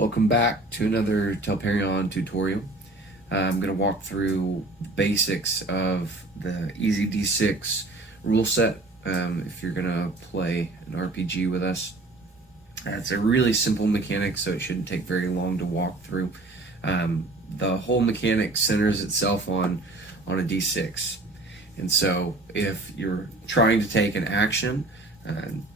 Welcome back to another Telperion tutorial. I'm going to walk through the basics of the EZD6 rule set if you're going to play an RPG with us. It's a really simple mechanic, so it shouldn't take very long to walk through. The whole mechanic centers itself on a D6. And so if you're trying to take an action,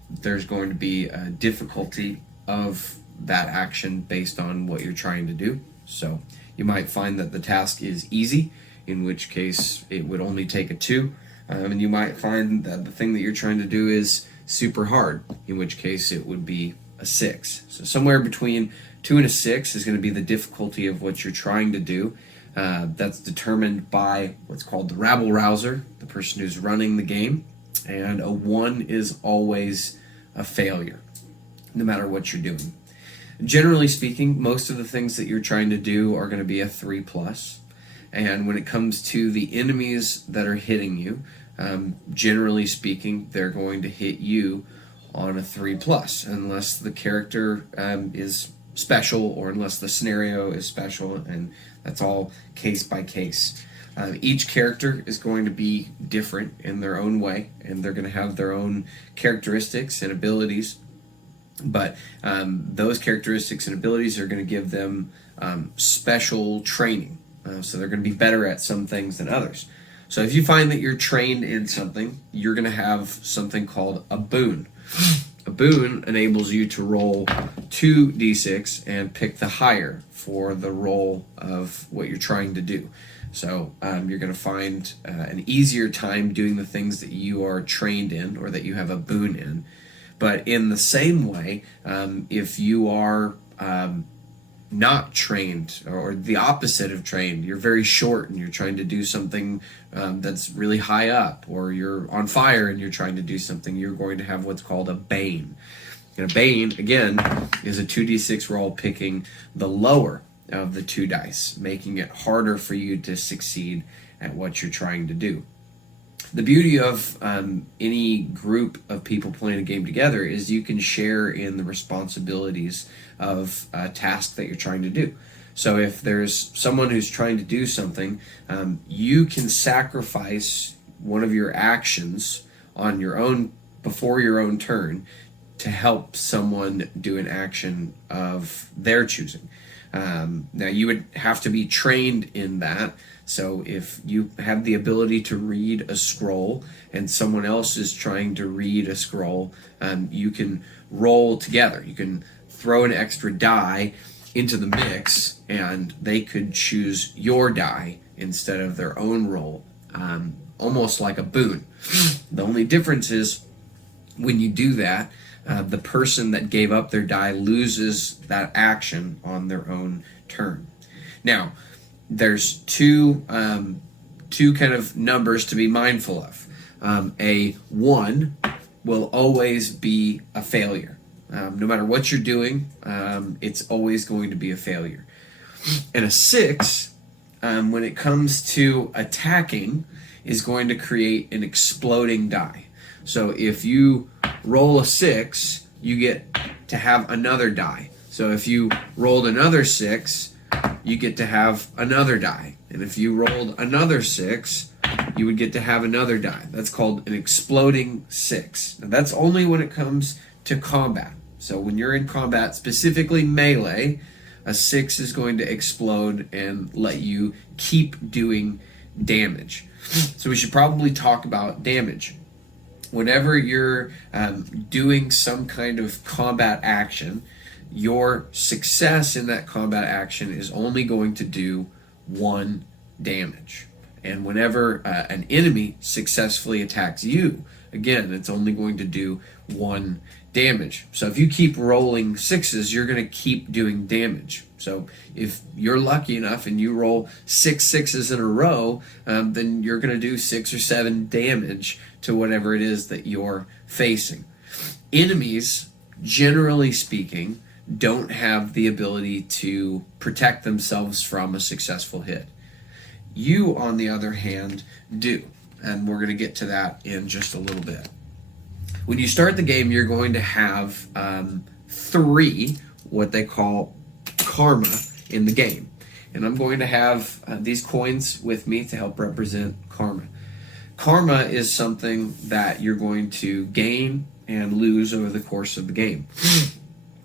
there's going to be a difficulty of that action based on what you're trying to do. So you might find that the task is easy, in which case it would only take a 2. And you might find that the thing that you're trying to do is super hard, in which case it would be a 6. So somewhere between 2 and a 6 is going to be the difficulty of what you're trying to do. That's determined by what's called the rabble rouser, the person who's running the game. And a 1 is always a failure, no matter what you're doing. Generally speaking, most of the things that you're trying to do are going to be a 3+. And when it comes to the enemies that are hitting you, generally speaking, they're going to hit you on a 3+, unless the character is special or unless the scenario is special, and that's all case by case. Each character is going to be different in their own way, and they're going to have their own characteristics and abilities. But those characteristics and abilities are going to give them special training. So they're going to be better at some things than others. So if you find that you're trained in something, you're going to have something called a boon. A boon enables you to roll 2d6 and pick the higher for the roll of what you're trying to do. So you're going to find an easier time doing the things that you are trained in or that you have a boon in. But in the same way, if you are not trained, or the opposite of trained, you're very short and you're trying to do something that's really high up, or you're on fire and you're trying to do something, you're going to have what's called a bane. And a bane, again, is a 2d6 roll picking the lower of the 2 dice, making it harder for you to succeed at what you're trying to do. The beauty of any group of people playing a game together is you can share in the responsibilities of a task that you're trying to do. So if there's someone who's trying to do something, you can sacrifice one of your actions on your own before your own turn to help someone do an action of their choosing. Now you would have to be trained in that. So if you have the ability to read a scroll and someone else is trying to read a scroll, you can roll together. You can throw an extra die into the mix and they could choose your die instead of their own roll, almost like a boon. The only difference is when you do that, the person that gave up their die loses that action on their own turn. Now, there's two kind of numbers to be mindful of. A 1 will always be a failure. No matter what you're doing, it's always going to be a failure. And a 6, when it comes to attacking, is going to create an exploding die. So if you roll a 6, you get to have another die. So if you rolled another 6, you get to have another die. And if you rolled another 6, you would get to have another die. That's called an exploding 6. Now that's only when it comes to combat. So when you're in combat, specifically melee, a 6 is going to explode and let you keep doing damage. So we should probably talk about damage. Whenever you're doing some kind of combat action, your success in that combat action is only going to do 1 damage. And whenever an enemy successfully attacks you, again, it's only going to do 1 damage. So if you keep rolling 6s, you're going to keep doing damage. So if you're lucky enough and you roll 6 6s in a row, then you're going to do 6 or 7 damage to whatever it is that you're facing. Enemies, generally speaking, don't have the ability to protect themselves from a successful hit. You, on the other hand, do. And we're going to get to that in just a little bit. When you start the game, you're going to have 3 what they call karma in the game. And I'm going to have these coins with me to help represent karma. Karma is something that you're going to gain and lose over the course of the game.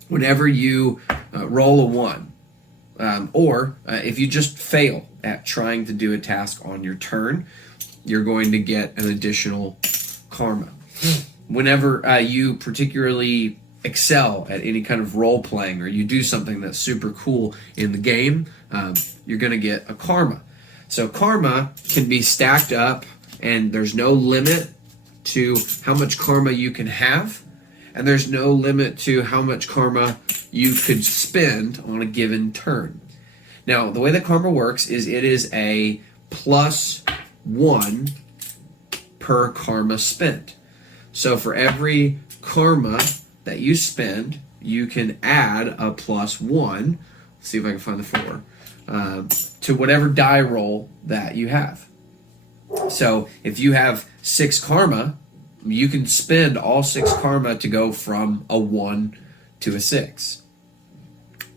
Whenever you roll a 1, or if you just fail at trying to do a task on your turn, you're going to get an additional karma. Whenever you particularly excel at any kind of role playing, or you do something that's super cool in the game, you're going to get a karma. So karma can be stacked up, and there's no limit to how much karma you can have, and there's no limit to how much karma you could spend on a given turn. Now, the way that karma works is it is a +1 per karma spent. So for every karma that you spend, you can add a +1. Let's see if I can find the 4 to whatever die roll that you have. So if you have 6 karma, you can spend all 6 karma to go from a 1 to a 6.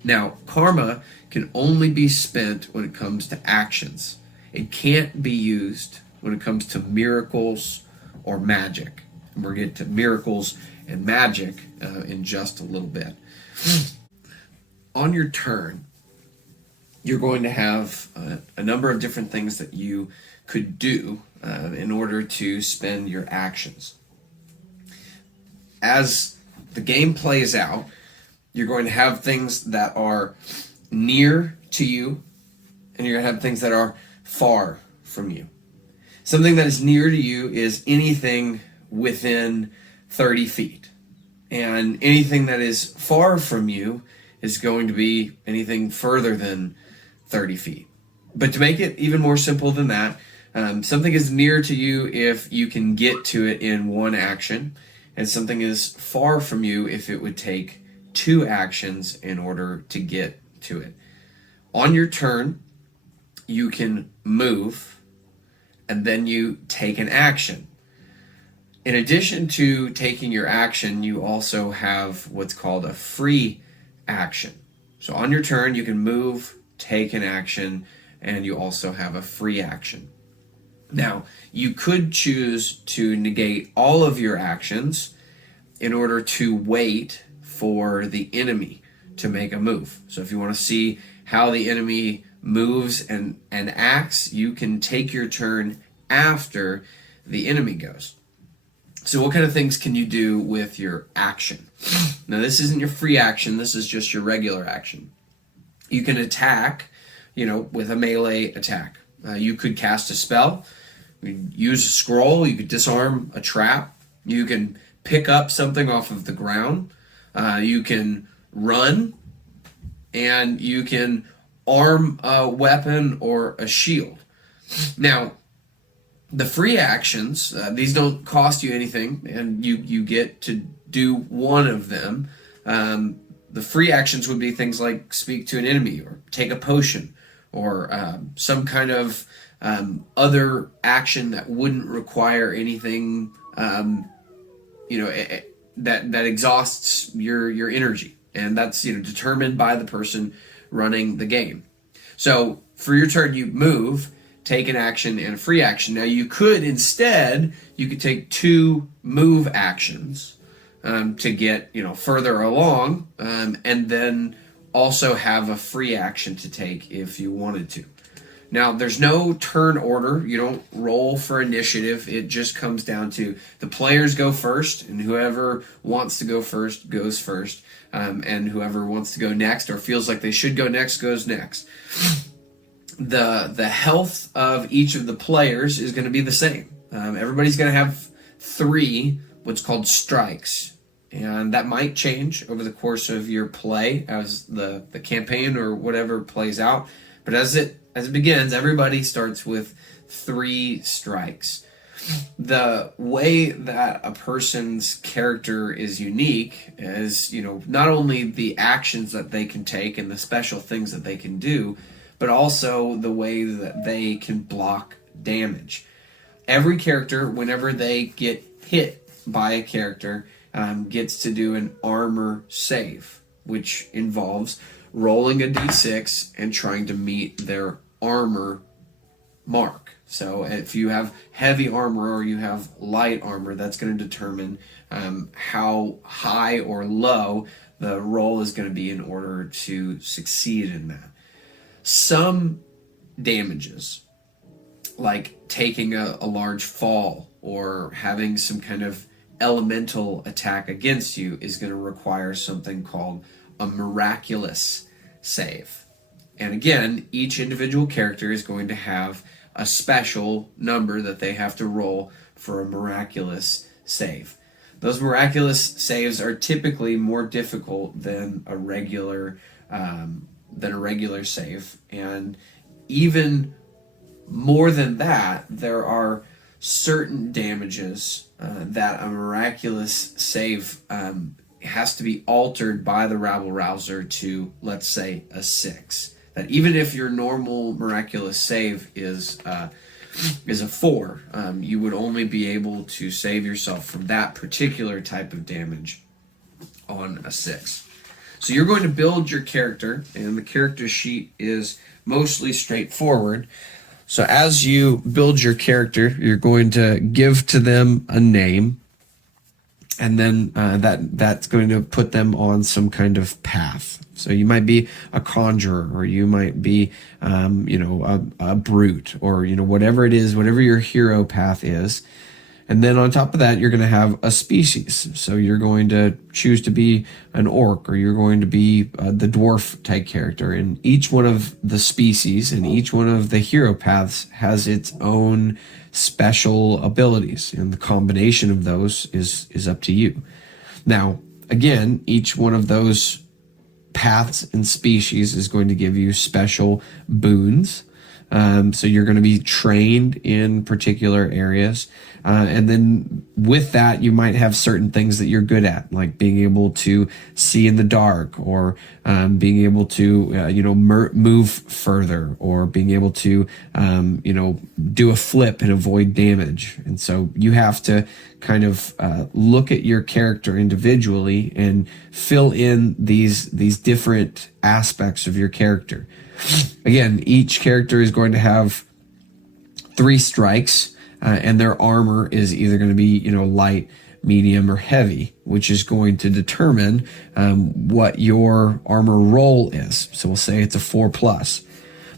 Now, karma can only be spent when it comes to actions. It can't be used when it comes to miracles or magic. And we'll get to miracles and magic in just a little bit. On your turn, you're going to have a number of different things that you could do in order to spend your actions. As the game plays out, you're going to have things that are near to you, and you're going to have things that are far from you. Something that is near to you is anything within 30 feet. And anything that is far from you is going to be anything further than 30 feet. But to make it even more simple than that, something is near to you if you can get to it in 1 action, and something is far from you if it would take 2 actions in order to get to it. On your turn, you can move, and then you take an action. In addition to taking your action, you also have what's called a free action. So on your turn, you can move, take an action, and you also have a free action. Now, you could choose to negate all of your actions in order to wait for the enemy to make a move. So if you want to see how the enemy moves and acts, you can take your turn after the enemy goes. So what kind of things can you do with your action? Now, this isn't your free action. This is just your regular action. You can attack, with a melee attack. You could cast a spell. You could use a scroll. You could disarm a trap. You can pick up something off of the ground. You can run. And you can arm a weapon or a shield. Now, the free actions, these don't cost you anything, and you get to do one of them. The free actions would be things like speak to an enemy, or take a potion, or some kind of other action that wouldn't require anything, that exhausts your energy, and that's determined by the person running the game. So for your turn, you move, take an action, and a free action. Now you could take 2 move actions to get further along, and then also have a free action to take if you wanted to. Now, there's no turn order. You don't roll for initiative. It just comes down to the players go first, and whoever wants to go first goes first, and whoever wants to go next or feels like they should go next goes next. The health of each of the players is going to be the same. Everybody's going to have 3 what's called strikes, and that might change over the course of your play as the campaign or whatever plays out. But as it begins, everybody starts with 3 strikes. The way that a person's character is unique is, not only the actions that they can take and the special things that they can do, but also the way that they can block damage. Every character, whenever they get hit by a character, gets to do an armor save, which involves rolling a d6 and trying to meet their armor mark. So if you have heavy armor or you have light armor, that's going to determine how high or low the roll is going to be in order to succeed in that. Some damages, like taking a large fall or having some kind of elemental attack against you, is going to require something called a miraculous save. And again, each individual character is going to have a special number that they have to roll for a miraculous save. Those miraculous saves are typically more difficult than a regular save, and even more than that, there are certain damages that a miraculous save has to be altered by the rabble rouser to, let's say, a 6. That even if your normal miraculous save is a 4, you would only be able to save yourself from that particular type of damage on a 6. So you're going to build your character, and the character sheet is mostly straightforward. So as you build your character, you're going to give to them a name, and then that's going to put them on some kind of path. So you might be a conjurer, or you might be, a brute, or whatever it is, whatever your hero path is. And then on top of that, you're going to have a species. So you're going to choose to be an orc, or you're going to be the dwarf type character. And each one of the species and each one of the hero paths has its own special abilities. And the combination of those is up to you. Now, again, each one of those paths and species is going to give you special boons. So you're going to be trained in particular areas. And then with that, you might have certain things that you're good at, like being able to see in the dark, or being able to, move further, or being able to, do a flip and avoid damage. And so you have to kind of look at your character individually and fill in these different aspects of your character. Again, each character is going to have 3 strikes, and their armor is either going to be, light, medium, or heavy, which is going to determine what your armor roll is. So we'll say it's a 4+.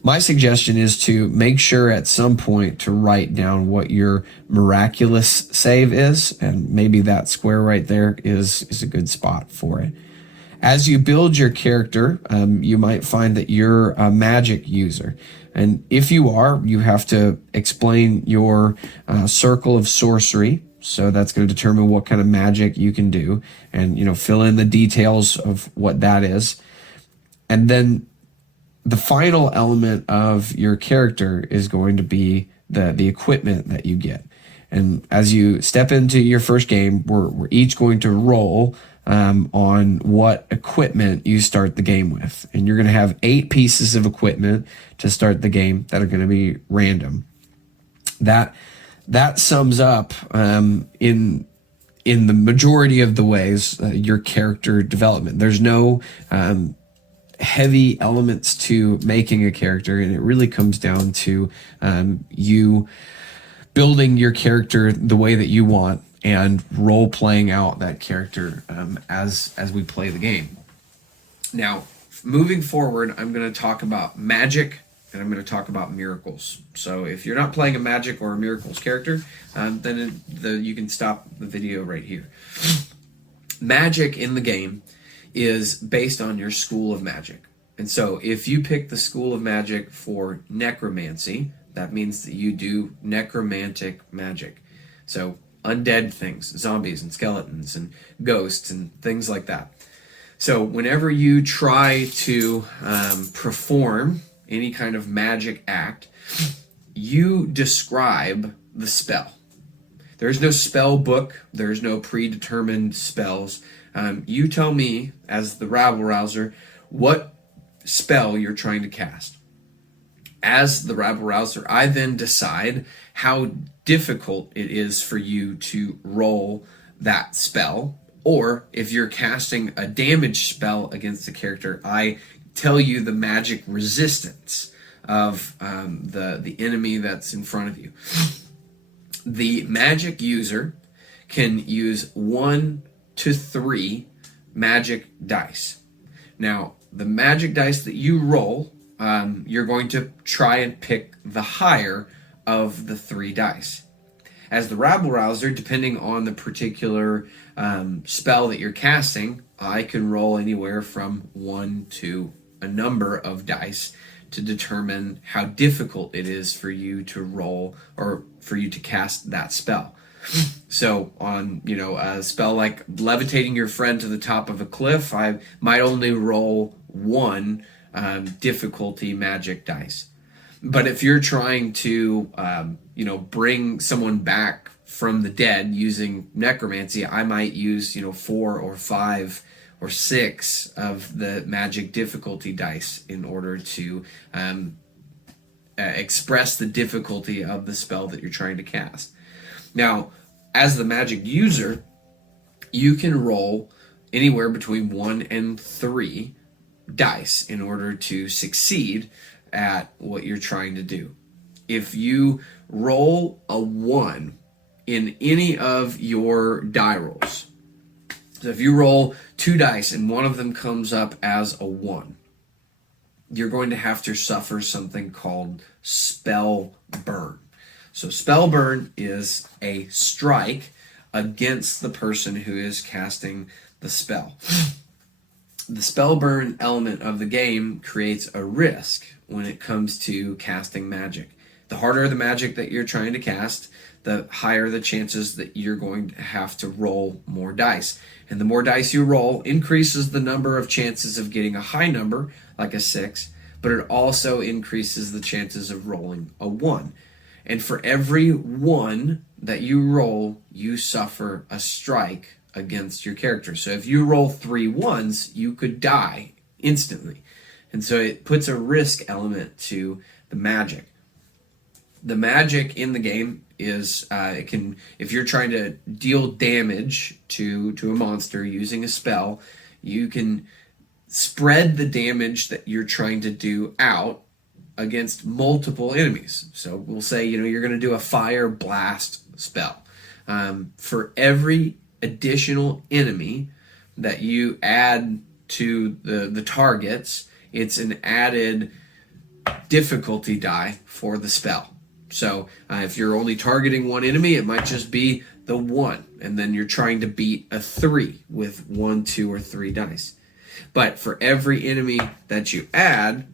My suggestion is to make sure at some point to write down what your miraculous save is, and maybe that square right there is a good spot for it. As you build your character, you might find that you're a magic user. And if you are, you have to explain your circle of sorcery. So that's going to determine what kind of magic you can do, and, fill in the details of what that is. And then the final element of your character is going to be the equipment that you get. And as you step into your first game, we're each going to roll on what equipment you start the game with. And you're going to have 8 pieces of equipment to start the game that are going to be random. That sums up in the majority of the ways your character development. There's no heavy elements to making a character, and it really comes down to you building your character the way that you want and role playing out that character as we play the game. Now, moving forward, I'm going to talk about magic, and I'm going to talk about miracles. So if you're not playing a magic or a miracles character, then you can stop the video right here. Magic in the game is based on your school of magic. And so if you pick the school of magic for necromancy, that means that you do necromantic magic. So undead things, zombies and skeletons and ghosts and things like that. So whenever you try to perform any kind of magic act, you describe the spell. There's no spell book. There's no predetermined spells. You tell me, as the rabble rouser, what spell you're trying to cast. As the rabble rouser, I then decide how difficult it is for you to roll that spell, or if you're casting a damage spell against the character, I tell you the magic resistance of the enemy that's in front of you. The magic user can use 1 to 3 magic dice. Now, the magic dice that you roll, you're going to try and pick the higher of the 3 dice. As the rabble rouser, depending on the particular spell that you're casting, I can roll anywhere from 1 to a number of dice to determine how difficult it is for you to roll or for you to cast that spell. So on, a spell like levitating your friend to the top of a cliff, I might only roll 1 difficulty magic dice. But if you're trying to, bring someone back from the dead using necromancy, I might use, 4 or 5 or 6 of the magic difficulty dice in order to express the difficulty of the spell that you're trying to cast. Now, as the magic user, you can roll anywhere between 1 and 3 dice in order to succeed at what you're trying to do. If you roll a 1 in any of your die rolls, so if you roll 2 dice and one of them comes up as a 1, you're going to have to suffer something called spell burn. So spell burn is a strike against the person who is casting the spell. The spell burn element of the game creates a risk when it comes to casting magic. The harder the magic that you're trying to cast, the higher the chances that you're going to have to roll more dice. And the more dice you roll increases the number of chances of getting a high number, like a 6, but it also increases the chances of rolling a 1. And for every 1 that you roll, you suffer a strike against your character. So if you roll 3 1s, you could die instantly. And so it puts a risk element to the magic. The magic in the game is, if you're trying to deal damage to a monster using a spell, you can spread the damage that you're trying to do out against multiple enemies. So we'll say, you're going to do a fire blast spell. For every additional enemy that you add to the targets, it's an added difficulty die for the spell. So if you're only targeting one enemy, it might just be the 1, and then you're trying to beat a 3 with 1, 2, or 3 dice. But for every enemy that you add,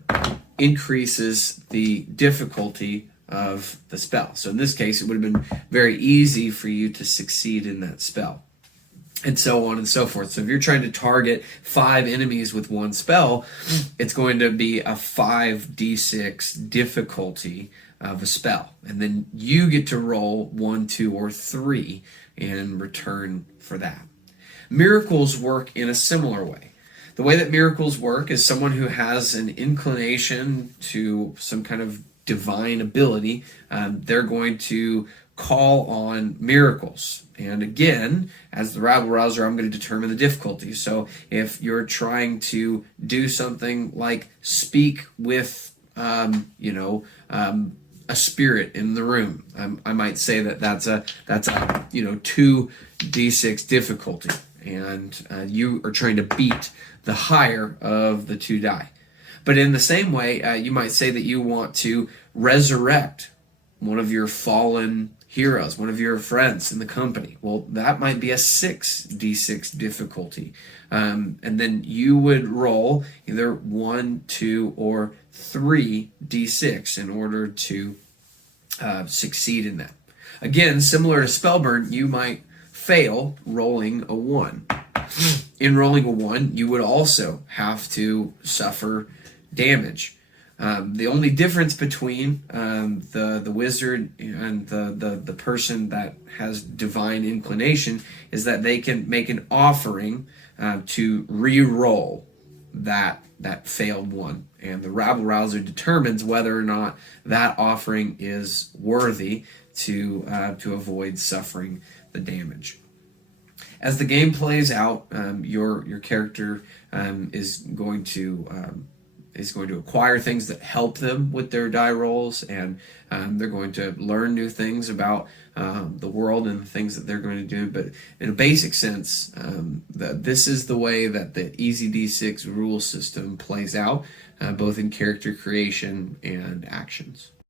increases the difficulty of the spell. So in this case, it would have been very easy for you to succeed in that spell, and so on and so forth. So if you're trying to target 5 enemies with 1 spell, it's going to be a 5d6 difficulty of a spell. And then you get to roll 1, 2, or 3 in return for that. Miracles work in a similar way. The way that miracles work is someone who has an inclination to some kind of divine ability, they're going to call on miracles. And again, as the rabble rouser, I'm going to determine the difficulty. So if you're trying to do something like speak with, a spirit in the room, I might say that's a 2d6 difficulty, and you are trying to beat the higher of the 2 die. But in the same way, you might say that you want to resurrect one of your fallen heroes, one of your friends in the company. Well, that might be a 6d6 difficulty. And then you would roll either 1, 2, or 3d6 in order to succeed in that. Again, similar to Spellburn, you might fail rolling a 1. In rolling a 1, you would also have to suffer damage. The only difference between the wizard and the person that has divine inclination is that they can make an offering to re-roll that failed 1, and the rabble rouser determines whether or not that offering is worthy to avoid suffering the damage. As the game plays out, your character is going to is going to acquire things that help them with their die rolls, and they're going to learn new things about the world and the things that they're going to do. But in a basic sense, this is the way that the EZD6 rule system plays out, both in character creation and actions.